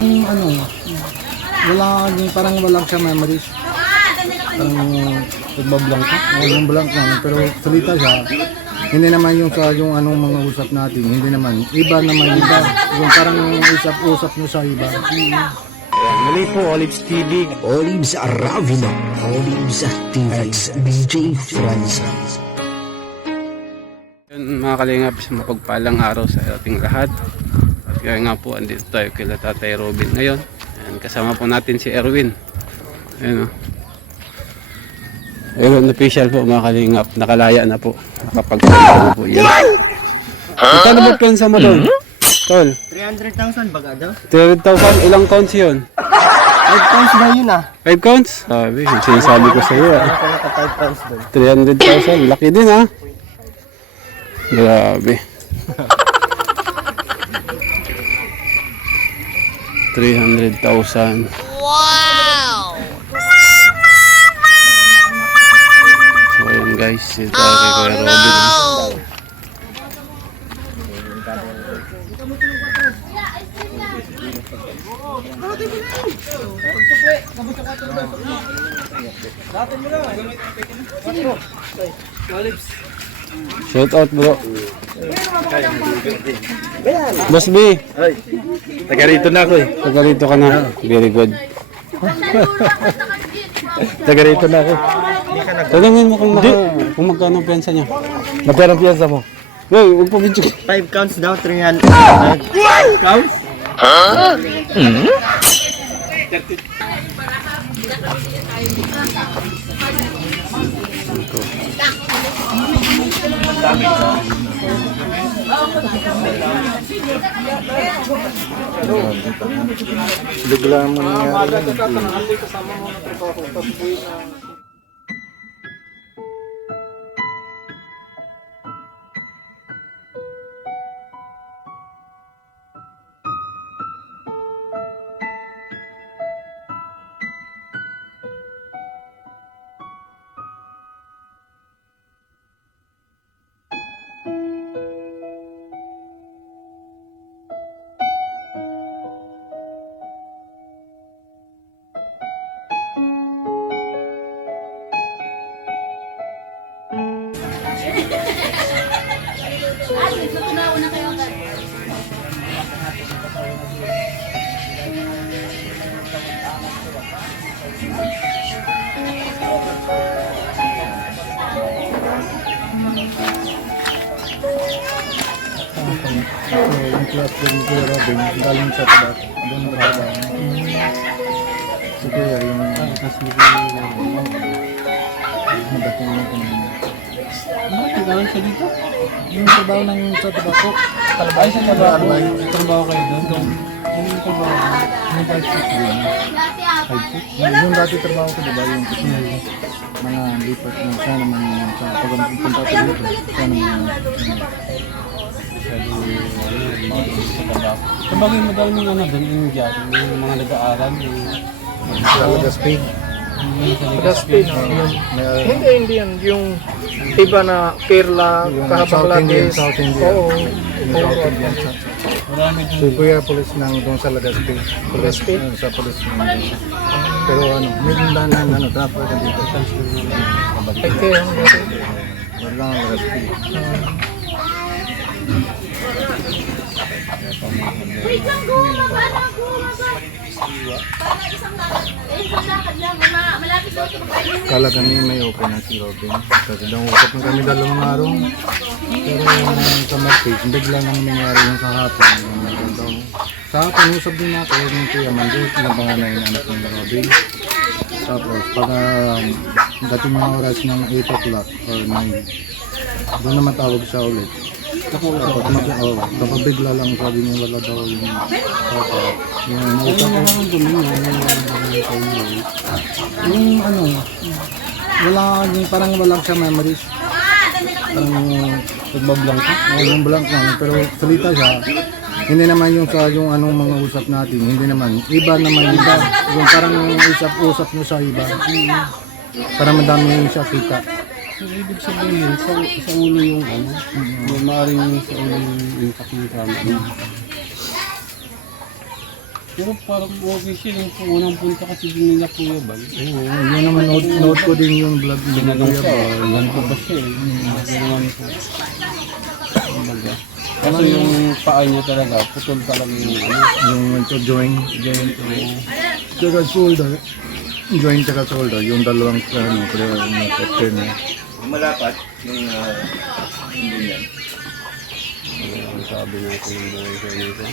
Yung ano, parang walang siya memories. Parang nagbablank ka. Walang blank lang, pero salita siya. Hindi naman yung sa yung anong mga usap natin, hindi naman. Iba naman iba. Yung parang usap-usap nyo sa iba. Muli po, Olives TV. Olives Aravino, Olives TV, DJ Francis. Yun, mga kalingap, mapagpalang araw sa ating lahat. At kaya nga po, andito tayo kila Tatay Robin ngayon. Ayan, kasama po natin si Erwin. Ayan o. Ayun, official po mga kalingap. Nakalaya na po. Nakapagpala na po yan. Ito na ba pensa mo doon? Tol? 300,000 baga daw? 300,000? Ilang counts yun? 5 pounds ba yun ah? 5 counts? Sabi, yung sinasabi ko sa iyo. Naka 5 pounds doon. 300,000. Laki din ha. Grabe. 300,000. Wow! So ayun guys, ito kay Kuya Robin. Shout out bro. Boss B. Ay, taga rito na ako eh. Taga rito ka na. Very good. Taga rito na ako. Tanungin mo kung magkano ang pensa niya. Magkano ang piyasa mo? Hey, huwag pa video. 5 counts daw, 300. 5 counts? Bigla mo nangyari. Yung class din ni Kuya Robin, galing sa tabat. Doon na trabaho. Si Kuya, yung class ni Kuya Robin. Madating na kanina. Galing siya dito? Yung trabaho ng sa tabako. Ay, sa trabaho. Albay. Trabaho kayo doon? Yung trabaho. Yung 5-6 yun. 5-6? Yung dati trabaho ko, diba? Yung mga lipat na siya naman yung sa pag-punta ko dito. Siya naman Sabagay madami ng ano doon, yung job, yung mga nag-aaral, yung sa Legazpi. Legazpi, no? Hindi yan. Yung iba na Kerala, Yung Kahabang South Indian. Oo. Yung South Indian. marami Si Kuya police nang doon sa Legazpi. Legazpi? Sa police. Pero ano, may lindanan, trapper na dito. Ay, kaya Wala ang Legazpi. Wait lang, gumaba na, gumaba. Para isang lakad lang. Malapit daw ito magkain. Kala kami may open na si Robin. Kasi daw usap na kami dalawang araw. Pero sa Martes, bigla nang nangyari yung sa hapon. Sa hapon, usap din natin yung Kuya Mandut na panganay na anak ng Robin. Tapos, pag dating mga oras ng 8 o'clock or 9, doon na matawag siya ulit. Tapos bigla lang sabi niya wala daw yung usap ko. Yung ano, parang walang siya memories. Parang nagbablank ka. Walang blank lang, pero salita siya. Hindi naman yung sa yung anong mga usap natin, hindi naman. Iba naman iba. Yung parang usap-usap nyo sa iba. Para madami siya kita. So, ibig sabihin, sa ulo yung ano, maaaring sa ulo yung kakita mo. Pero parang okay siya yung unang punta kasi din nila Kuya Bal. Oo, yun naman, note ko din yung vlog ni Tinanong Kuya siya, Bal. ganito ba siya eh. Gano'n po. Kumbaga. Kaso yung paa niya talaga, putol talaga yung ano. Yung ito, joint. Joint ko. Tsaka shoulder. Joint tsaka shoulder. Yung dalawang captain niya. Ang sabi natin ng buhay ko nito.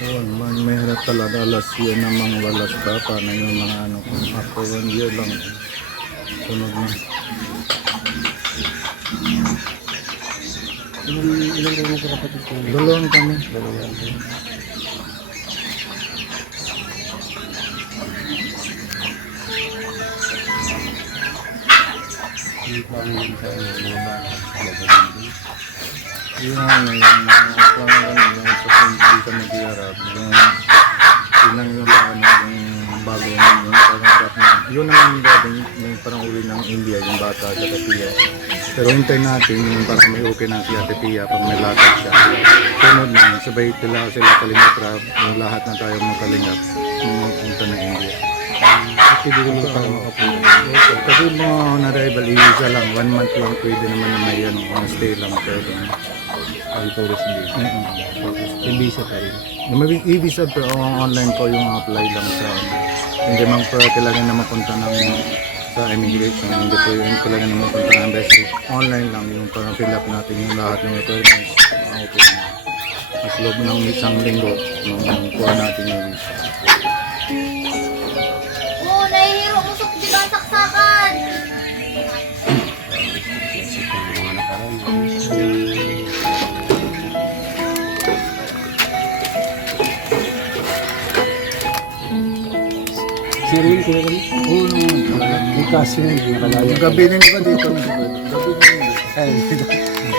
Oo, man, may harap talaga. Last year namang walas pa. Paano yung mga ano, after 1 year lang. Sunod na. Ilan kayo magkakapatid ko? Dalawang kami. Yung plano yun sa mga bata. Yung ano, yung mga kami, yung sa country kami diarap. Yung ilang yung ano, yung bago yung pangarap na. Yun naman yung gagawin, yung parang uli ng India, yung bata sa Pia. Pero hintay natin yung parang may okay na si Ate Pia pag may lakad siya. Sunod na, sabay sila Kalingap Rab, yung lahat na tayo mga Kalingap, yung punta ng India. Kasi di naman para makapunta. Kasi mga na-rival, isa lang, 1 month lang pwede naman na may ano, stay lang. Pero, Ang tourist base. Yung visa pa rin. yung may e-visa pero online ko yung apply lang sa hindi man po kailangan na mapunta ng sa immigration, hindi po yung kailangan na mapunta ng embassy. Online lang yung parang fill up natin yung lahat ng requirements. Okay na. Mas loob ng isang linggo nung kuha natin yung visa. Oo, nahihiro ko sa di ba saksakan? Mga nakaraan. Si Rin, kuya kami? Oo naman. Yung kasi yun, nakalaya. Gabi din ba dito na diba? Gabi din ba? Ay,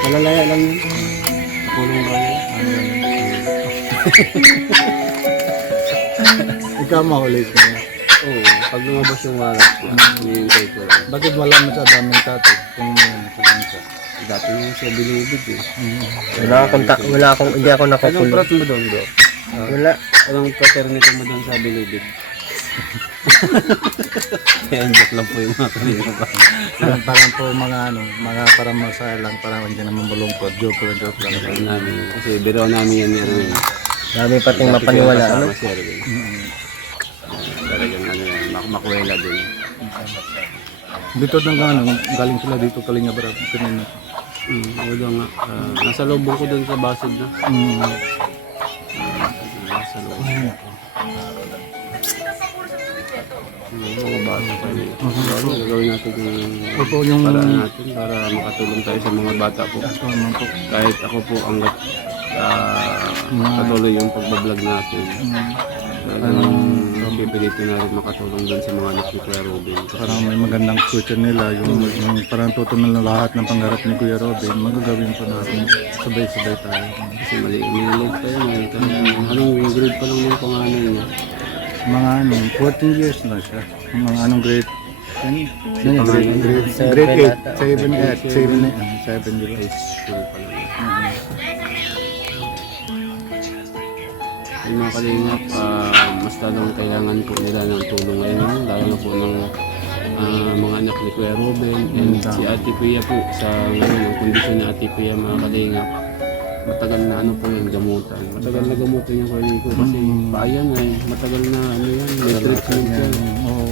nalalaya lang yun. Pulong ba yun? Ikaw makulit ka na. Oo, pag lumabas yung warat ko, hinihintay ko lang. Bakit wala mo sa daming tato? Kung ano siya. Dati yung sa binibig eh. Wala akong, hindi ako Anong nakakulong. prat mo doon, bro? Wala. Anong paternity mo doon sa binibig? Kaya joke lang po yung mga kanina ba? Parang po mga ano, mga parang masaya lang, parang hindi naman malungkot. Joke lang. Ano namin, kasi biro namin yan ni Erwin. Dami pating mapaniwala, ano? Si Erwin. Talagang ano yan, makwela din. Dito nang ano, galing sila dito Kalingap Rab kanina. Wala nga. Nasa lubong ko doon sa Basig na. Nasa lubong. Mga bata pa rin. Ano gagawin natin Opo, yung paraan natin para makatulong tayo sa mga bata po. Kahit ako po hanggat patuloy yung pagbablog natin. Pipilitin natin makatulong dun sa mga anak ni Kuya Robin. parang may magandang future nila, yung parang tutunan na lahat ng pangarap ni Kuya Robin, magagawin po natin sabay-sabay tayo. Kasi maliit tayo. Anong grade pa lang yung panganay niya? Mga ano, 14 years na siya. Mga anong grade? Grade 8, 7 years. School pa lang. Yung mga kalingap, mas lalong kailangan po nila ng tulong ngayon, lalo na po ng mga anak ni Kuya Robin and si Ate Pia po sa ngayon, ang kondisyon ni Ate Pia mga kalingap. Matagal na ano po yung gamutan. Matagal na gamutan yung Kuya Rico kasi paayan eh. Matagal na ano yan, may treatment yan.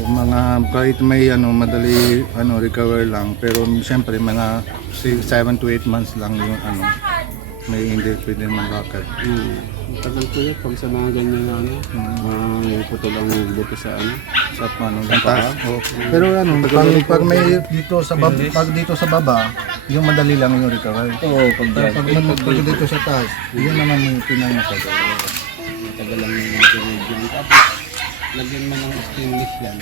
Mga kahit may ano, madali ano, recover lang, pero siyempre mga 7 to 8 months lang yung ano, may hindi pwede malakad. Matagal po yan pag sa mga ganyan na ano, yung putol ang buto sa ano. Sa ano, taas. Pero ano, pag may dito sa baba, pag dito sa baba, yung madali lang yung recover. Oo, pag Pero pag dito sa taas, yun naman yung pinamatagal. matagal lang yung period yan. Tapos, lagyan mo ng stainless yan.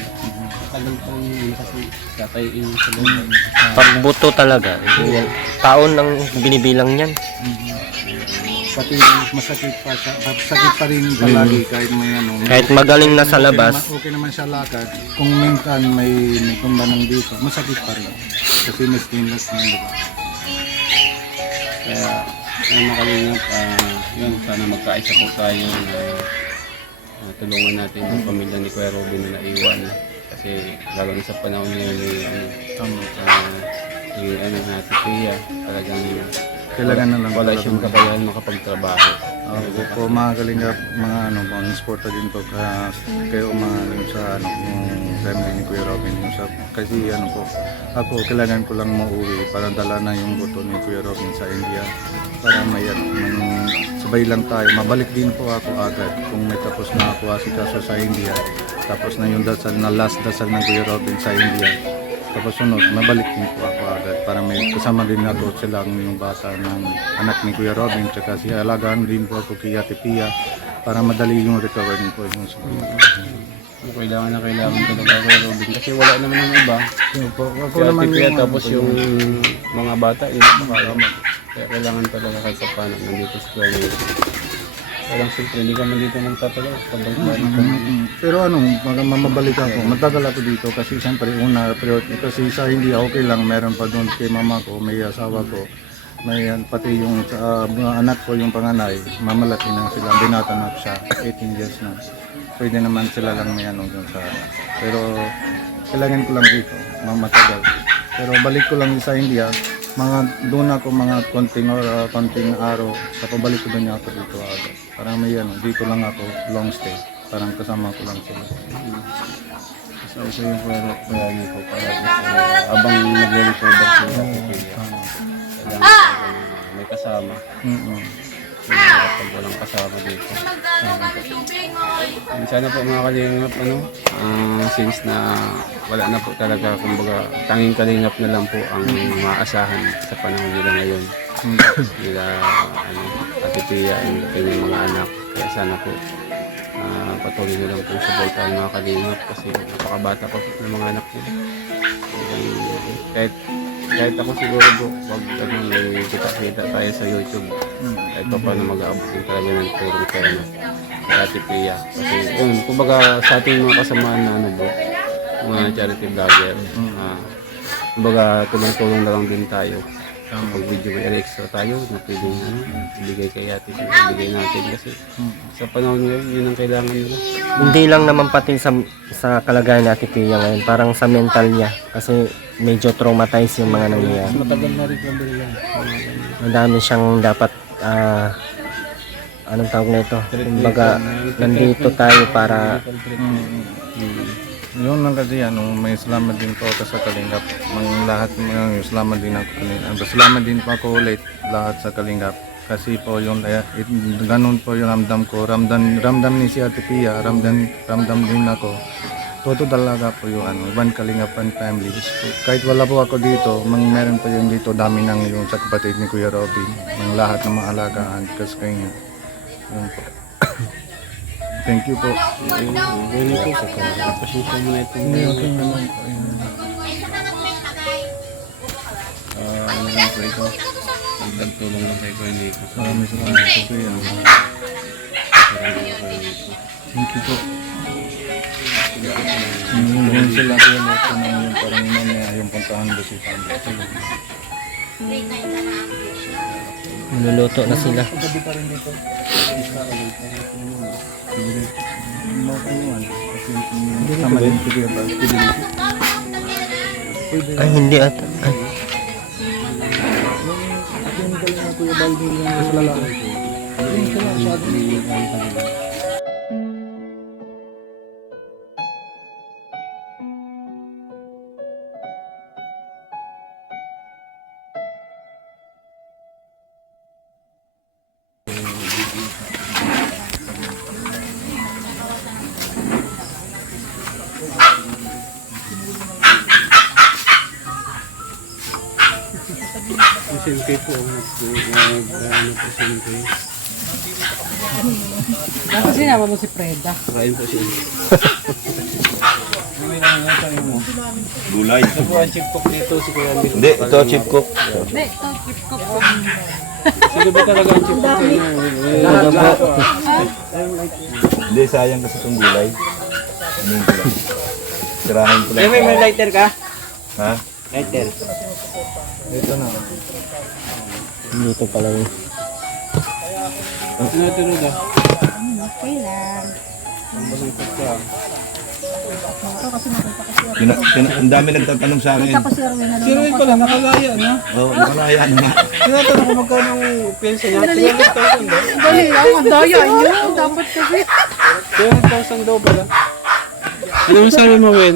Matagal pa rin yun kasi tatayin sa loob. Pag buto talaga, taon ang binibilang niyan. Pati masakit pa rin palagi kahit may ano. Kahit magaling na sa labas, Okay naman siya lakad. Kung minsan may tumba ng dito, masakit pa rin. Kasi may stainless na diba? Kaya, yung makalingap, yun, sana magkaisa po tayo tulungan natin yung pamilya ni Kuya Robin na naiwan. Kasi lalo na sa panahon ngayon ni Ate Pia, talagang Kailangan na lang wala talaga. siyang kakayahan makapagtrabaho. Po mga kalingap, mga mga sporta din po kayo yung sa yung family ni Kuya Robin yung sa, kasi po ako kailangan ko lang mauwi para dala na yung buto ni Kuya Robin sa India para may sabay lang tayo, mabalik din po ako agad kung may tapos na ako asikaso sa India, tapos na yung dasal na last dasal ng Kuya Robin sa India, tapos sunod mabalik din po ako agad para may kasama din ako silang yung bata ng anak ni Kuya Robin, tsaka si alagaan din po ako kay Ate Pia para madali yung recovery po yung Kailangan talaga Kuya Robin kasi wala naman ang iba. ako Si Ate naman Pia yung tapos yung mga bata hindi makakama. Kaya kailangan talaga kahit sa paano nandito si Kuya Robin. Walang simple, hindi ka man dito magtatagal. Pero mamabalik ako. Matagal ako dito kasi siyempre una priority kasi sa hindi okay lang meron pa doon kay mama ko, may asawa ko. May pati yung anak ko yung panganay, mamalaki na sila, binata na siya, 18 years na. Pwede naman sila lang may doon sa pero kailangan ko lang dito, matagal. Pero balik ko lang sa India, doon ako mga konting araw, kapabalik ko doon ako dito agad. Parang may dito lang ako, long stay. Parang kasama ko lang sila. So yung Kuya Robin ko para abang nag-recover siya. May kasama. Pag walang kasama dito. Sana po mga kalingap, since na wala na po talaga, kumbaga tanging kalingap na lang po ang maasahan sa panahon nila ngayon. Nila Ate Pia and kanyang mga anak. Kaya sana po patuloy nyo lang po supportahan mga kalingap kasi napakabata pa po ng mga anak nila. Kahit ako siguro po, wag may kita tayo sa YouTube. Kahit pa paano mag-aabot din talaga ng tulong kayo sa Ate Pia. Kasi yun, kumbaga sa ating mga kasamaan na mga charity vlogger, kumbaga tulong-tulong na lang din tayo. Pag video may extra tayo, na pwedeng ibigay kay Ate Pia, ibigay natin kasi sa panahon ngayon, yun ang kailangan nila. Hindi lang naman pati sa kalagayan ni Ate Pia ngayon, parang sa mental niya. Kasi medyo traumatized yung mga nangyayari. Matagal na recovery yan. Ang dami siyang dapat, anong tawag na ito? Kumbaga, nandito tayo para Yun lang kasi may salamat din po ako sa Kalingap. Lahat mga salamat din ako kanina. Salamat din po ako ulit lahat sa Kalingap. Kasi po yung ganun po yung ramdam ko. Ramdam ni si Ate Pia, ramdam din ako. Toto talaga po yung One Kalingap, One Family. Kahit wala po ako dito, meron po yung dito dami ng yung sa kapatid ni Kuya Robin. Ng lahat ng mga alagaan kasi kayo. Yun po. Thank you po. Ganyan po sa kanya. Pasensya mo na itong Okay naman po. ano lang po ito. Nagtulong lang kay Kuya Nico. Maraming salamat po kuya. Thank you po. Yung sila po yung ito ng yung parang mamaya yung puntahan doon si Pando. niluluto na sila. Gabi pa rin dito. Tama din po kaya ba? Ay, hindi ata. Ay, Yung galing na Kuya Baldi yung sa lalaki. Yung sila masyado. Siyempre po, ano po siyempre. Bakit sinama mo si Freda? Kain po siya. Gulay. Ito po ang chip cook dito si Kuya Nico. Hindi, ito chip cook. Hindi, ito, keep ko po. Sino ba talaga ang chip cook sa inyo? Hindi, sayang kasi itong gulay. Ano yung gulay? Sirahin ko lang. May lighter ka? Ha? Lighter. Ito na. dito pala yun. Ano ito Ruda? Okay lang. Malungkot ka. Ang dami nagtatanong sa akin. Si Erwin pala, nakalaya na. Oo, nakalaya na nga. Tinatanong ko magkano ang pensa niya. 300,000 daw. Dali lang, ang daya niyo. Dapat kasi. 300,000 daw pala. Ano masabi mo, Wen?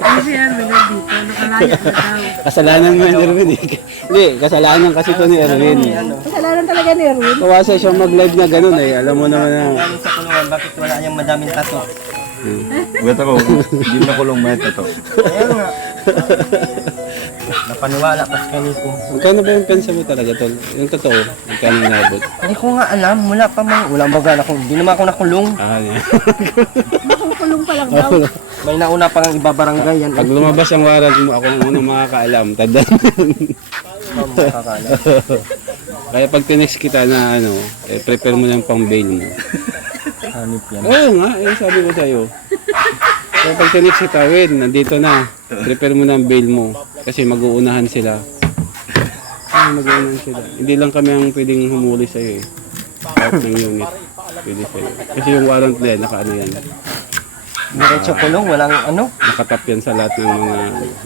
Ano si Erwin dito? Nakalaya na daw. Kasalanan mo yan, Erwin. Hindi, kasalanan kasi to ni Erwin. Kasalanan talaga ni Erwin. Kawasa siyang mag-live na ganun eh. Alam mo naman na. Ano sa kulungan, bakit wala niyang madaming tato? Wait ako, hindi na kulong may to. Kaya nga. Napaniwala pa sa kaniko. Magkano ba yung pensa mo talaga, tol? Yung totoo, magkano nabot? Hindi ko nga alam, wala pa mang, wala baga ako, hindi naman ako nakulong. Yan. Makukulong pa lang daw. May nauna pa ng iba barangay yan. Pag lumabas ang warrant mo, ako ang unang makakaalam. Tanda. Makakala. Kaya pag tinext kita na ano, prepare mo lang pang bail mo. Hanip yan. Oo nga, sabi ko sa'yo. Kaya pag tinext kita, Wen, nandito na. Prepare mo na ang bail mo. Kasi mag-uunahan sila. Mag-uunahan sila. Hindi lang kami ang pwedeng humuli sa'yo eh. Out ng unit. Pwede sa'yo. Kasi yung warrant na yan, naka-ano yan. Diretso kulong, walang ano. Nakatap yan sa lahat ng mga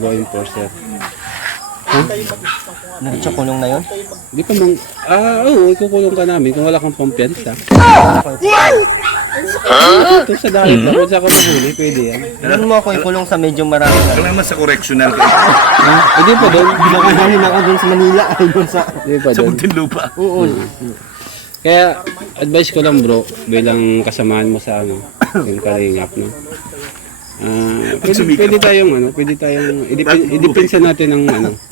law enforcer. Diretso kulong na yun. Di pa mang, oo, ikukulong ka namin kung wala kang pampiyansa. Ito sa dahil pa, kung saan ka mahuli, pwede yan. Ilan mo ako ikulong sa medyo marami na. Kung naman sa correctional ka, Hindi pa doon. Binakahanin ako dun sa Manila. Ay, dun sa... Hindi pa sa doon. Muntinlupa. Oo. Kaya, advice ko lang bro, bilang kasamaan mo sa ano, yung kalingap, no? Pwede tayong idepensa natin ng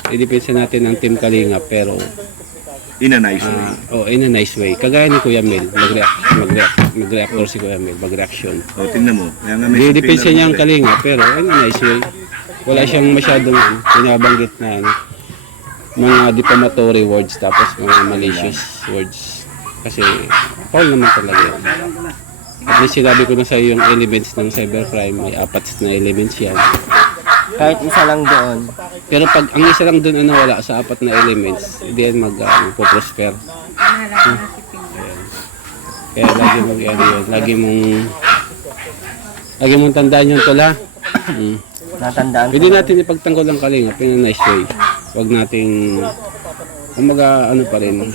ng team Kalingap pero In a nice way. in a nice way. Kagaya ni Kuya Mel, mag-reactor si Kuya Mel, mag-reaction. O, tingnan mo. Kaya nga may Idepensa subpoena niya ang mo, Kalingap pero in a nice way. Wala siyang masyadong binabanggit na mga defamatory words tapos mga malicious words. Kasi foul naman talaga yun. At least sinabi ko na sa iyo yung elements ng cybercrime, may 4 na elements yan. Kahit isa lang doon. Pero pag ang isa lang doon ano wala sa 4 na elements, hindi yan magpo-prosper. Ayan. Kaya lagi mong yun, lagi mong tandaan yung tula. Natandaan ko. Pwede natin ipagtanggol ang Kalingap in a nice way. Huwag nating ano pa rin,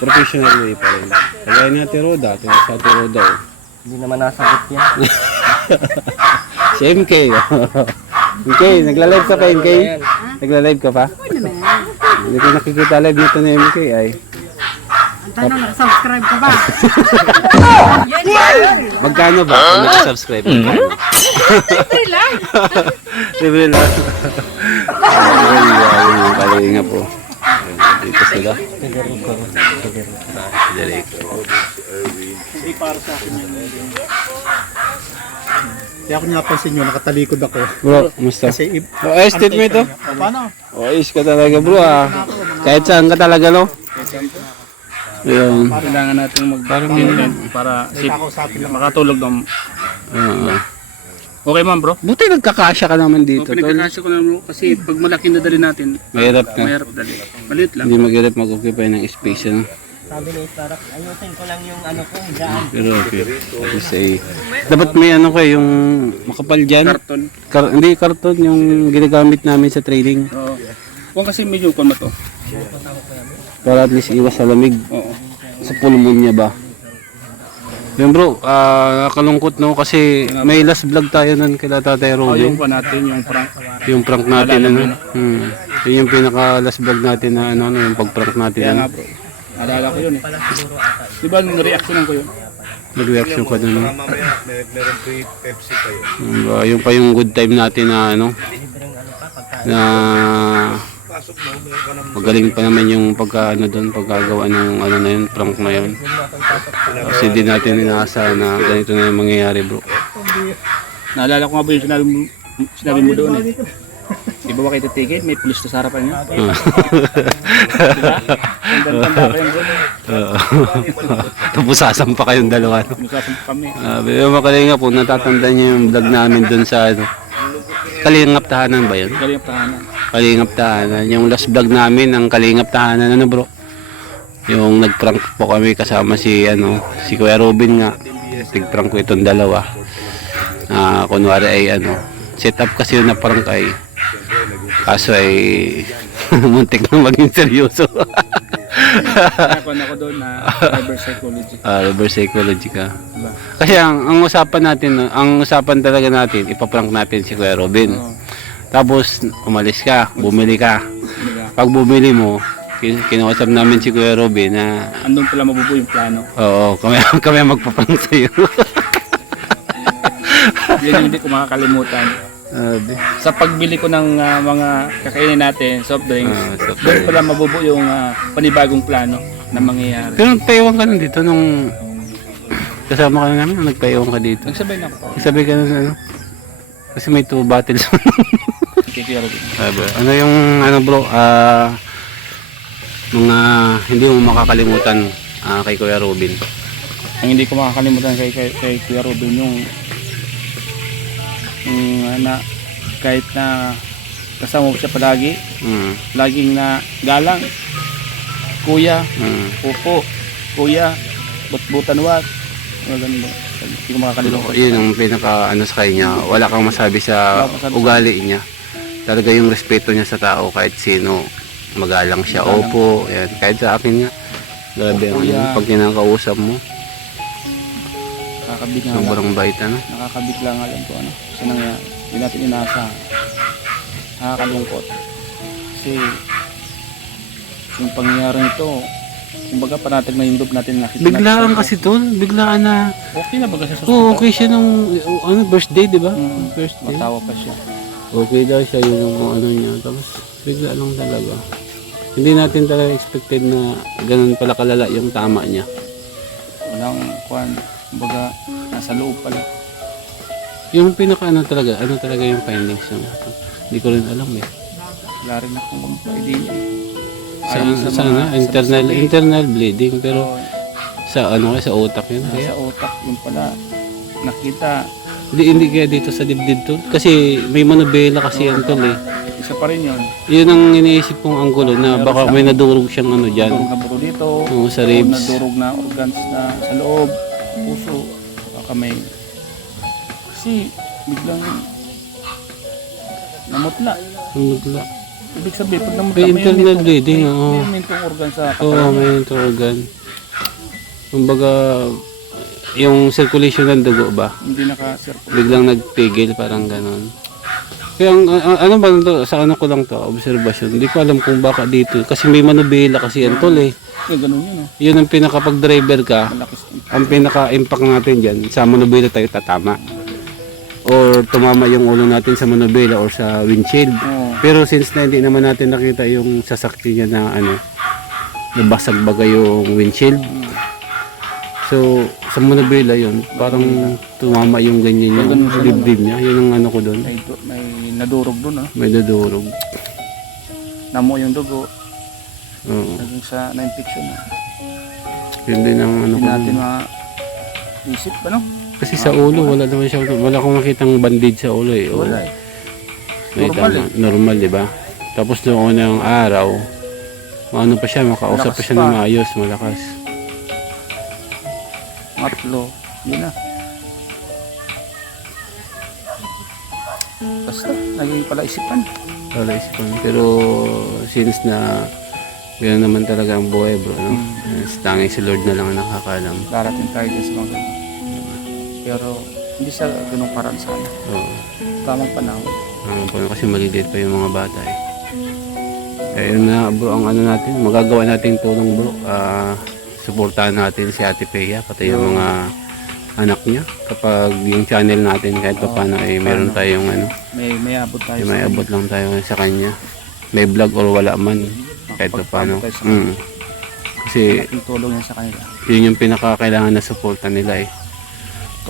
professional way pa rin. Kagaya ni Ate Roda, sa Ate Roda. Hindi naman nasagot yan. Si MK. MK, nagla-live ka pa MK? Nagla-live ka pa? Hindi ko nakikita live nito ni MK ay. Ang tanong, subscribe ka ba? Magkano ba kung nag-subscribe? Libre lang. Libre lang. Yung kalinga po. Dito sila. Federico. Kaya kung napansin nyo, nakatalikod ako. Bro, musta? Kasi estate mo ito? paano? Ayos ka talaga bro Kahit saan ka talaga no? Ayun. Kailangan natin mag-content para makatulog ng... Okay man bro? Buti nagkakasya ka naman dito. Pinagkakasya ko na bro kasi pag malaki na dali natin, Mahirap ka. mahirap dali. Maliit lang. Hindi mag-hirap mag-occupy ng space ano? Sabi ni Isparak, ayusin ko lang yung ano ko, higaan. Pero okay. At say, dapat may ano kayo, yung makapal dyan. Karton. Hindi karton, yung ginagamit namin sa training. Oo. Kung kasi medyo kung to. Para at least iwas sa lamig. Oo. Sa pulmonya ba? Yun bro, nakalungkot no kasi may last vlog tayo nun kila Tatay Yung Robin. pa natin, yung prank. Yung prank natin ano. Yun yung pinaka last vlog natin na ano, yung pag-prank natin. Kaya Ano. nga bro. Alala ko yun eh. Di ba nung reaction ko yun? Nag-reaction ka dun. No? mamaya, meron free Pepsi pa yun. Yung pa yung good time natin na ano na magaling pa naman yung pagka ano doon pagkagawa ng ano na yun prank na yun kasi hindi natin inaasa na ganito na yung mangyayari bro. Naalala ko nga ba yung sinabi mo doon eh. Di ba kayo titigil? May pulis na sa harapan niyo. Diba? Tanda ko yun doon. Tapos sasampa kayong dalawa no? Nasasampa kami. Yung makalinga po natatanda niyo yung vlog namin doon sa ano Kalingap Tahanan ba yun? Galing ang tahanan. Kalingap Tahanan yung last vlog namin ang Kalingap Tahanan ano bro Yung nag-prank po kami kasama si si Kuya Robin nga. Nag-prank ko itong dalawa. Kunwari ay set up kasi yun na prank ay kaso ay muntik na maging seryoso. Nakon ako doon na reverse psychology. Reverse psychology ka. Diba? Kasi ang usapan natin, ang usapan talaga natin, ipaprank natin si Kuya Robin. Oo. Tapos umalis ka, bumili ka. Diba? Pag bumili mo, kinausap namin si Kuya Robin na Andun pala mabubuo yung plano. oo, kami ang magpaprank sa'yo. Yan yung hindi ko makakalimutan. Sa pagbili ko ng mga kakainin natin, soft drinks, doon pala mabubuo yung panibagong plano na mangyayari. Pero nagpaiwan ka na dito nung kasama ka na namin, nung nagpaiwan ka dito. Nagsabay na ako. Sabi ka na kasi may 2 bottles. Kay Kuya Robin. Ano yung bro, mga hindi mo makakalimutan kay Kuya Robin. Ang hindi ko makakalimutan kay Kuya Robin yung kahit na kasama ko siya palagi, laging na galang, kuya, pupo, kuya, butbutan wat, mga ganun ba? Hindi ko makakalimutan. Yun ang pinaka sa kanya, wala kang masabi sa ugali niya. Talaga yung respeto niya sa tao, kahit sino, magalang siya. Opo, yan. Kahit sa akin nga, grabe ang pag kinakausap mo, Nakakabigla nga. sobrang bait Nakakabigla nga lang ko Kasi nangyari, hindi natin inasa. Nakakalungkot. Kasi yung pangyayari nito, kumbaga panatag na yung loob natin nakita. Biglaan kasi tol, biglaan na. Okay na baga siya sa Oo, okay siya nung birthday, di ba? Birthday. Matawa pa siya. Okay daw siya yun yung niya. Tapos bigla lang talaga. Hindi natin talaga expected na ganun pala kalala yung tama niya. Walang kuhan. Kumbaga, nasa loob pala. Yung pinaka talaga yung findings niya. Hindi ko rin alam eh. Wala rin akong pwede. Sana internal bleeding pero sa sa utak yun. Sa utak yun pala. Nakita. Hindi kaya dito sa dibdib to. Kasi may manubela kasi yan tol eh. Isa pa rin yun. Yun ang iniisip kong anggulo na baka may nadurog siyang dyan. Nadurog na buro dito. Oo, sa ribs. Nadurog na organs na sa loob. Puso. Baka may. Kasi biglang namutla. Bigla. Ibig sabihin, pag namutla, May internal bleeding, oo. May mentong organ sa Oo, katawan. may organ. Kumbaga, yung circulation ng dugo ba? Hindi naka-circulate. Biglang nagpigil, parang ganon. Kaya ano ba to, sa ko lang to, observation. Hindi ko alam kung baka dito. Kasi may manubela kasi yan tol eh. Yung ganun yun. Yun ang pinaka-pag-driver ka, Malakis. ang pinaka-impact natin dyan, sa manubela tayo tatama. Or tumama yung ulo natin sa manubela or sa windshield. Oo. Pero since na hindi naman natin nakita yung sasakyan niya na nabasag baga yung windshield. So, sa manubela yun, parang tumama yung ganyan yung dibdib niya. Yun ang ko doon. May nadurog doon. May nadurog. Namo yung dugo. Oo. Naging sa na-infection na. Yun din ang Hindi ko natin doon. maisip ba no? Kasi sa ulo, wala naman siya. Wala akong makitang bandage sa ulo eh. Wala eh. May Normal tama. Normal, di ba? Tapos noong unang araw, ano pa siya, makausap pa Malakas siya pa. ng maayos, malakas. Matlo. Yun na. Basta, naging pala isipan. Wala isipan. Pero since na gano'n naman talaga ang buhay bro, no? Tanging si Lord na lang ang nakakalam. Darating tayo dyan sa mga ganun. Pero, hindi sa ganung paraan sana. Oo. Tamang panahon. Kasi maliliit pa yung mga bata eh. Ayun na bro, ang natin, magagawa natin tulong bro. Suportahan natin si Ate Pea, pati yung mga anak niya. Kapag yung channel natin kahit pa paano eh, meron tayong May abot tayo. may abot lang tayo sa kanya. May vlog or wala man, kahit pa paano. Kasi Malaking tulong yan sa kanila. yun yung pinakakailangan na suporta nila eh.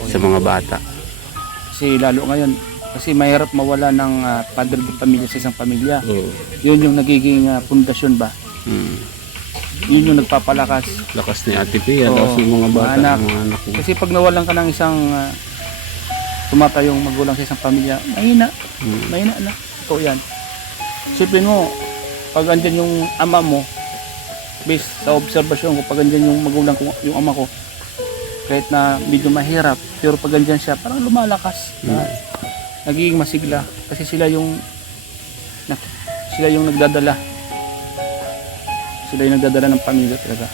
Sa mga bata. Kasi lalo ngayon, kasi mahirap mawala ng padre de pamilya sa isang pamilya. Oo. Yun yung nagiging pundasyon ba? Yun yung nagpapalakas. Lakas ni Ate Pia, Oo. tapos yung mga bata, Mga anak. mga anak niya. Kasi pag nawalan ka ng isang tumatayong magulang sa isang pamilya, mahina. Mahina na. Ito yan. Isipin mo, pag andyan yung ama mo, based sa obserbasyon ko, pag ganyan yung magulang ko, yung ama ko, kahit na medyo mahirap, pero pag ganyan siya, parang lumalakas. Nagiging masigla. Kasi sila yung nagdadala. Sila yung nagdadala ng pamilya talaga.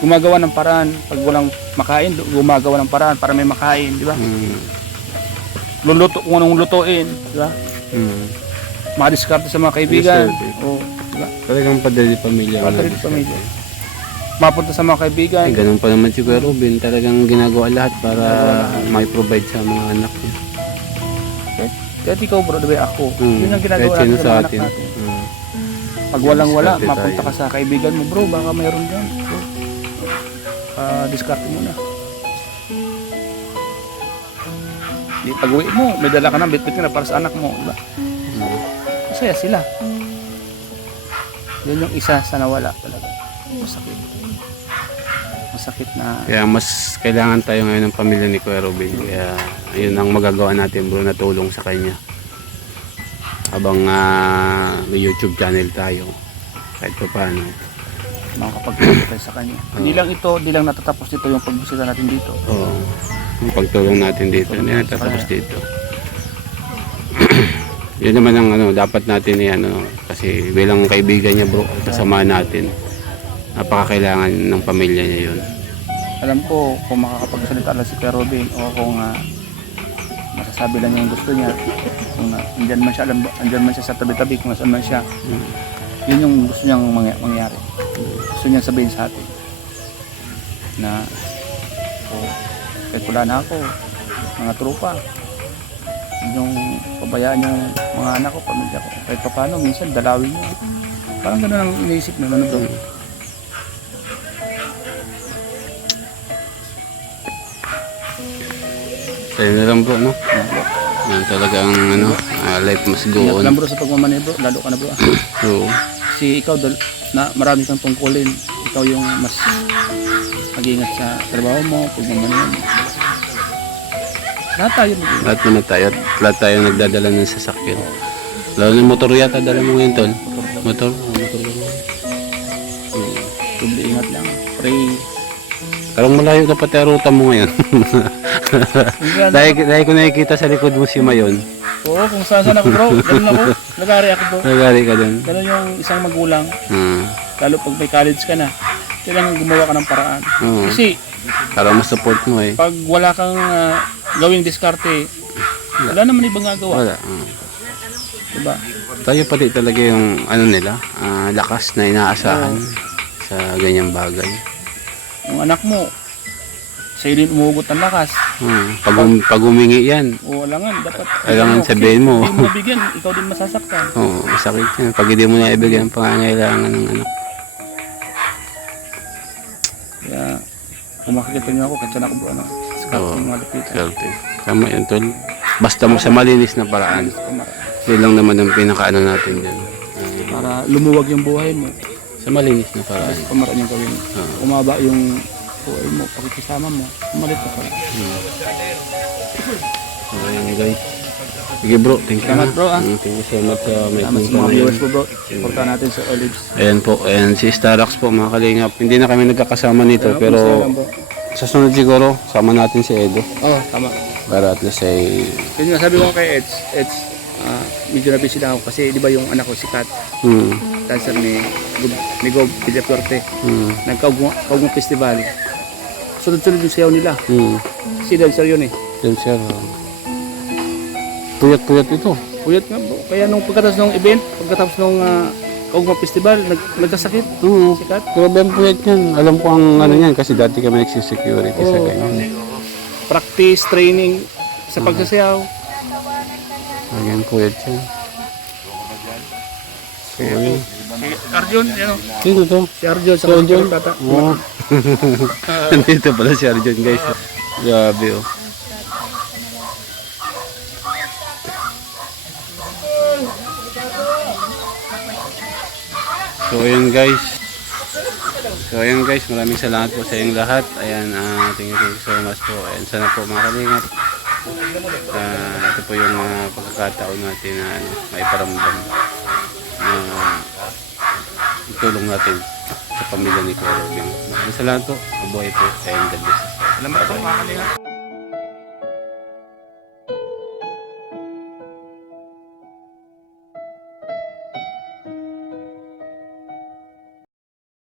Gumagawa ng paraan, pag walang makain, gumagawa ng paraan para may makain, di ba? Luluto, kung anong lutuin, di ba? Makadiskarte sa mga kaibigan. O, di ba? Talagang padali pamilya. Padali pamilya. Mapunta sa mga kaibigan. Eh, ganun pa naman si Kuya Ruben. Talagang ginagawa lahat para may provide sa mga anak niya. Kahit ikaw bro, diba ako, yun ang ginagawa Kahit sino natin sa sa mga anak atin. natin. Pag walang-wala, Diskarte mapunta tayo. ka sa kaibigan mo, bro, baka mayroon dyan. So, diskarte mo na. Di, pag uwi mo, may dala ka ng bitbit ka na para sa anak mo, diba? Masaya sila. Yun yung isa sa nawala talaga. Masakit. Masakit na... Kaya mas kailangan tayo ngayon ng pamilya ni Kuya Ruben. Kaya ayun ang magagawa natin bro na tulong sa kanya. Habang may YouTube channel tayo. Kahit pa paano. makakapagtulong tayo sa kanya. Hindi lang ito, hindi lang natatapos dito yung pagbisita natin dito. Oo. Yung pagtulong natin dito, hindi natatapos dito. Yun naman ang dapat natin kasi bilang kaibigan niya bro, kasama natin. Napakakailangan ng pamilya niya yun. Alam ko kung makakapagsalita lang si Kuya Robin o kung masasabi lang niya yung gusto niya, kung andyan man siya, andyan man siya sa tabi-tabi, kung nasaan man siya, yun yung gusto niyang mangyari. Gusto niyang sabihin sa atin na kahit wala na ako, mga trupa, yung pabayaan yung mga anak ko, pamilya ko, kahit pa paano, minsan dalawin niyo. Parang gano'n ang iniisip na doon. Sa'yo na lang bro, no? Yan talagang life must go Ingat on. lang bro sa pagmamaneho bro, lalo ka na bro. Oo. Kasi ikaw, na marami kang tungkulin, ikaw yung mas mag-ingat sa trabaho mo, pagmamaneho mo. Lahat tayo mag-ingat. Lahat naman tayo, at lahat tayo nagdadala ng sasakyan. Lalo ng motor yata, dala mo ngayon tol. Motor? Motor ba? Tuloy ingat lang. Pray. Parang malayo ka pati ang ruta mo ngayon. dahil ko nakikita sa likod mo si Mayon. Oo, kung saan ako bro, ganun ako. Nag-aari ako bro. Nagari ka dun. Ganun yung isang magulang. Lalo pag may college ka na, kailangan gumawa ka ng paraan. Kasi Para ma-support mo eh. pag wala kang gawing diskarte, wala naman ibang gagawa. Wala. Diba? Tayo pati talaga yung nila, lakas na inaasahan sa ganyang bagay. Yung anak mo, sa'yo din umugot ng lakas. Pag humingi yan, O wala nga, dapat kailangan sabihin mo. Hindi mo mabigyan, ikaw din masasaktan. Oo, masakit yan. Pag hindi mo na ibigay ang pangangailangan ng anak. Kaya, kung makikita niyo ako, katsa na ako bro, scarf Oo. yung mga lapitan. Swerte. Tama yun tol. Basta mo sa malinis na paraan. Yun lang naman ang pinakaano natin dyan. Para lumuwag yung buhay mo. Sa malinis na paraan. Pamaraan yung gawin. Umaba yung buhay mo, pakikisama mo, umalit ka pala. So, ayun guys. Sige bro, thank you. Salamat, bro, Thank you so much sa may Salamat sa mga viewers po bro. Supportan natin sa Olives. Ayan po, ayan si Starax po mga kalingap. Hindi na kami nagkakasama nito Masaya pero lang, bro. sa sunod siguro, sama natin si Edo. Oo, tama. Para at least ay... Kasi nga sabi ko kay Eds, medyo na busy na ako kasi di ba yung anak ko si Kat, dancer ni Gob Villafuerte, nagkaugmong festival. Sunod-sunod yung sayaw nila. Si dancer yun eh. Yan sir. Puyat-puyat ito. Puyat nga bro. Kaya nung pagkatapos ng event, pagkatapos ng kaugmong festival, nagkasakit. Oo. Si Kat. Grabe ang puyat yan. Alam ko ang yan kasi dati kami nagsisecurity sa Oo. ganyan. Practice, training sa pagsasayaw. Ayan puyat yan. So yun. Si Arjun, yan o. Sino to? Si Arjun sa Si Arjun? Tata. Oo. Nandito pala si Arjun guys. Grabe oh. So ayun guys, maraming salamat po sa inyong lahat. Ayan, thank you so much po. Ayan, sana po mga kalingap. Ito po yung pagkakataon natin na may paramdam na itulong natin sa pamilya ni Kuya Robin. Maraming salamat po. Mabuhay po. And God bless. Salamat po mga kalinga.